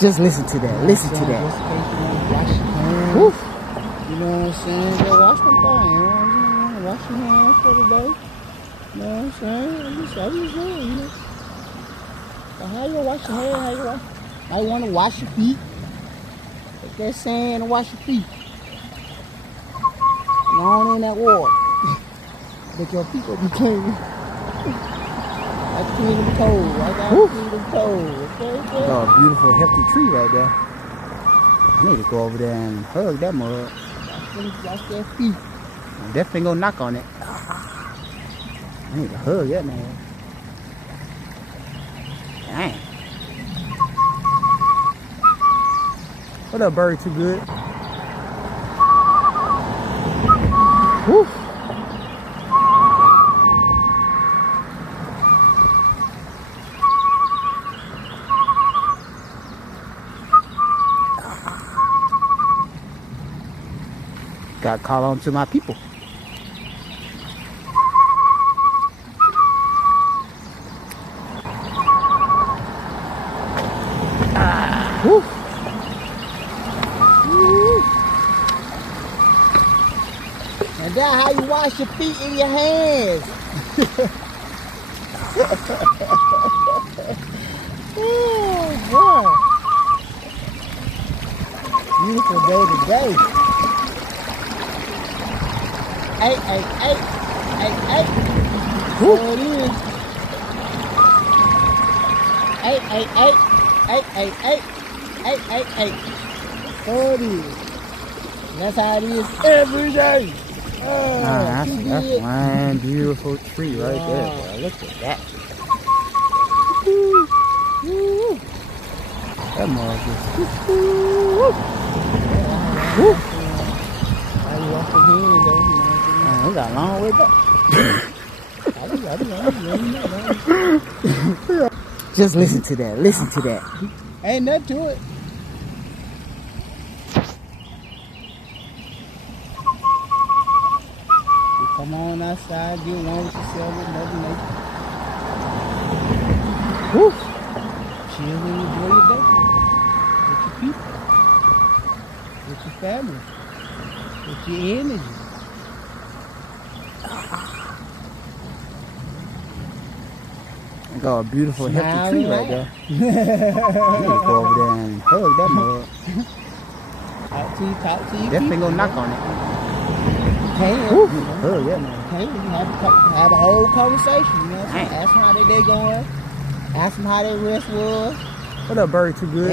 Just listen to that. Listen to that. Just in case you want to wash your hands. Woof. You know what I'm saying? Go wash them things. You know what I'm saying? Wash your hands for the day. You know what I'm saying? I'm just saying, you know. So how you wash your hands? How you want to wash your feet? Take that sand and wash your feet. Long in that water. But your feet will be clean. I clean them toes. I gotta clean them toes. Okay? Oh, a beautiful, healthy tree right there. I need to go over there and hug that mug. Wash their feet. I'm definitely gonna knock on it. I need to hug that man. Dang. What up, bird? Too good? Woo. Got to call on to my people. Woo. And that's how you wash your feet in your hands. Oh, boy. Beautiful day today. Hey. There it is. Hey. There it is. That's how it is every day. That's one beautiful tree right there. Boy. Look at that. That mug is. How you wash your hands though? Man, we got a long way back. Just listen to that. Listen to that. Ain't nothing to it. You come on outside, get one with yourself with Mother Nature. Woo. Chill and enjoy your day. With your people. With your family. With your energy. Got a beautiful, healthy Smile tree and right there. I need to go over there and hug that mug. Talk to you Definitely people. gonna knock on it. You can. Woo. Hug that man. You can. You have a whole conversation. You know what I'm saying? Ask them how their day going. Ask them how their rest was. What up, bird? Too good?